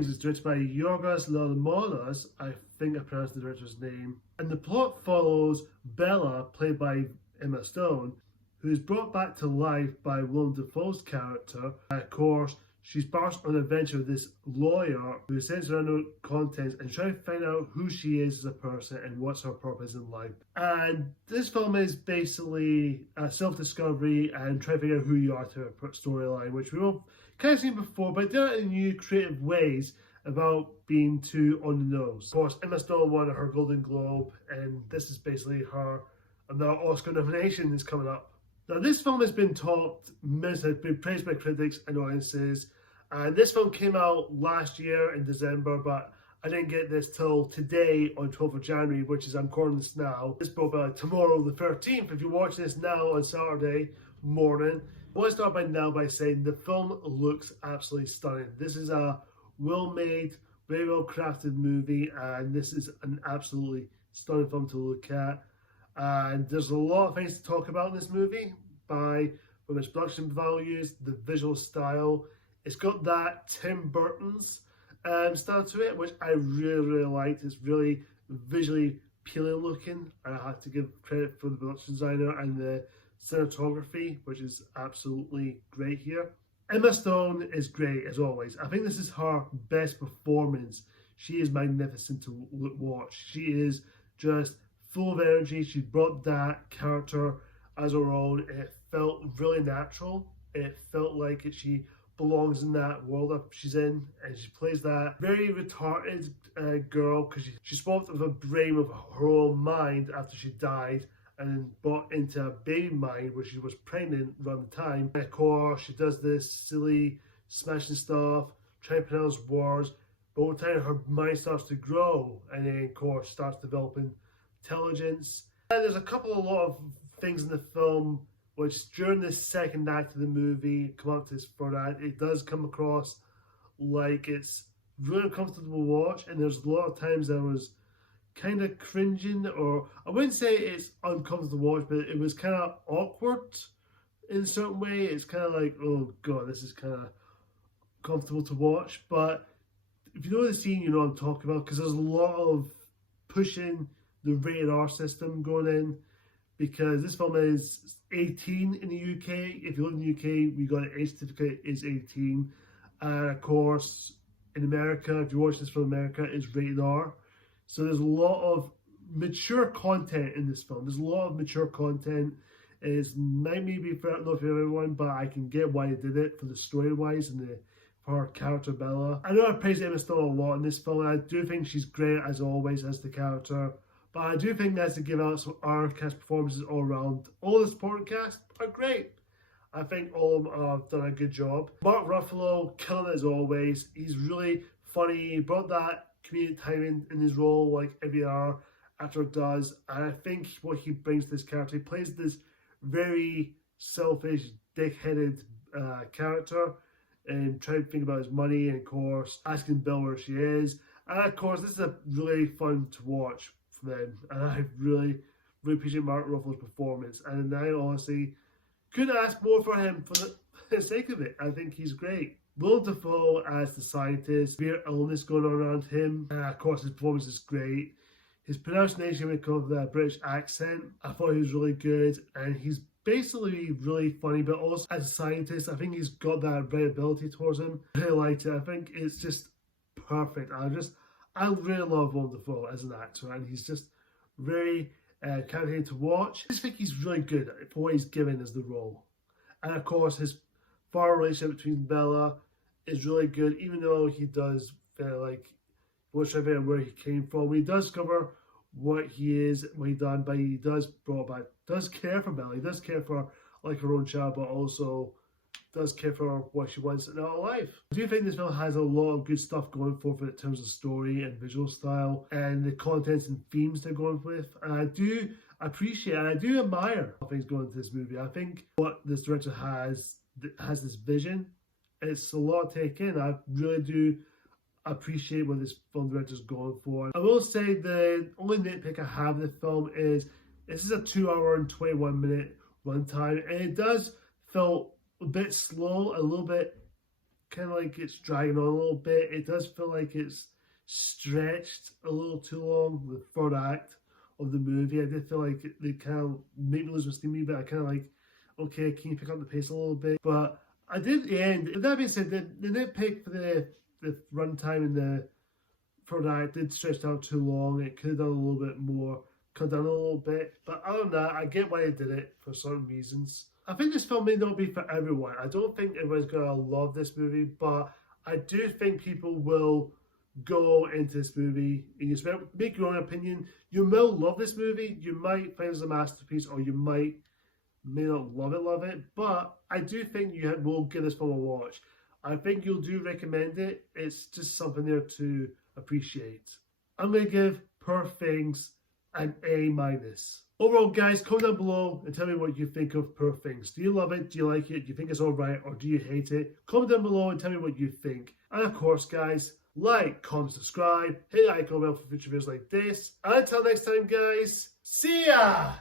Things is directed by Yorgos Lanthimos, I think I pronounced the director's name, and the plot follows Bella, played by Emma Stone, who is brought back to life by Willem Dafoe's character. Of course, she's embarked on an adventure with this lawyer who sends her unknown contents and trying to find out who she is as a person and what's her purpose in life. And this film is basically a self-discovery and trying to figure out who you are to a storyline, which we've all kind of seen before, but done it in new creative ways about being too on the nose. Of course, Emma Stone won her Golden Globe, and this is basically her another Oscar nomination is coming up. Now, this film has been praised by critics and audiences, and this film came out last year in December, but I didn't get this till today on 12th of January, which is I'm recording this now. This will be tomorrow the 13th. If you're watching this now on Saturday morning, I want to start by saying the film looks absolutely stunning. This is a well-made, very well-crafted movie, and this is an absolutely stunning film to look at. And there's a lot of things to talk about in this movie, from its production values, the visual style. It's got that Tim Burton's style to it, which I really liked. It's really visually appealing looking, and I have to give credit for the production designer and the cinematography, which is absolutely great here. Emma Stone is great as always. I think this is her best performance. She is magnificent to watch. She is just full of energy. She brought that character as her own. It felt really natural. It felt like she belongs in that world that she's in, and she plays that very retarded girl because she swapped with a brain of her own mind after she died, and then brought into a baby mind where she was pregnant around the time. And of course, she does this silly smashing stuff, trying to pronounce words, but over time her mind starts to grow, and then of course starts developing intelligence. And there's a lot of things in the film which during the second act of the movie come up to this third act, it does come across like it's really uncomfortable to watch, and there's a lot of times I was kind of cringing, or I wouldn't say it's uncomfortable to watch, but it was kind of awkward in a certain way. It's kind of like, oh god, this is kind of comfortable to watch. But if you know the scene, you know what I'm talking about, because there's a lot of pushing the rated R system going in, because this film is 18 in the UK. If you live in the UK, we got an age certificate is 18. And of course, in America, if you watch this from America, it's rated R. So there's a lot of mature content in this film. There's a lot of mature content. It might maybe for not for everyone, but I can get why they did it for the story wise and for her character Bella. I know I praised Emma Stone a lot in this film, and I do think she's great as always as the character. But I do think that's to give out some cast performances all around. All the supporting cast are great. I think all of them have done a good job. Mark Ruffalo, killing it as always. He's really funny. He brought that comedic timing in his role like every other actor does. And I think what he brings to this character, he plays this very selfish, dick-headed character and trying to think about his money and of course asking Bill where she is. And of course this is a really fun to watch for them. And I really appreciate Mark Ruffalo's performance. And I honestly couldn't ask more for him for the sake of it. I think he's great. Willem Dafoe as the scientist, severe illness going on around him. And of course his performance is great. His pronunciation with the British accent, I thought he was really good. And he's basically really funny, but also as a scientist, I think he's got that relatability towards him. I really liked it. I think it's just perfect. I really love Willem Dafoe as an actor, and he's just very captivating to watch. I just think he's really good for what he's given as the role. And of course, his far relationship between Bella is really good, even though he does what's where he came from. He does cover what he is, what he done, but he does care for Bella. He does care for like her own child, but also does care for what she wants in her life. I do think this film has a lot of good stuff going for it in terms of story and visual style and the contents and themes they're going with. And I do appreciate and I do admire things going into this movie. I think what this director has this vision. It's a lot to take in. I really do appreciate what this film director is going for. I will say the only nitpick I have in the film is this is a 2 hour and 21 minute runtime, and it does feel a bit slow, a little bit kind of like it's dragging on a little bit. It does feel like it's stretched a little too long, the third act of the movie. I did feel like they kind of made me lose my steam a bit. I kind of like, okay, can you pick up the pace a little bit? But I did at the end. That being said, the nitpick for the runtime in the third act did stretch out too long. It could have done a little bit more, cut down a little bit. But other than that, I get why they did it for certain reasons. I think this film may not be for everyone. I don't think everyone's going to love this movie, but I do think people will go into this movie and you make your own opinion. You will love this movie. You might find it a masterpiece, or you may not love it. But I do think you will give this film a watch. I think you'll do recommend it. It's just something there to appreciate. I'm going to give Poor Things an A-. Overall, guys, comment down below and tell me what you think of Poor Things. Do you love it? Do you like it? Do you think it's alright? Or do you hate it? Comment down below and tell me what you think. And of course, guys, like, comment, subscribe, hit the icon bell for future videos like this. And until next time, guys, see ya!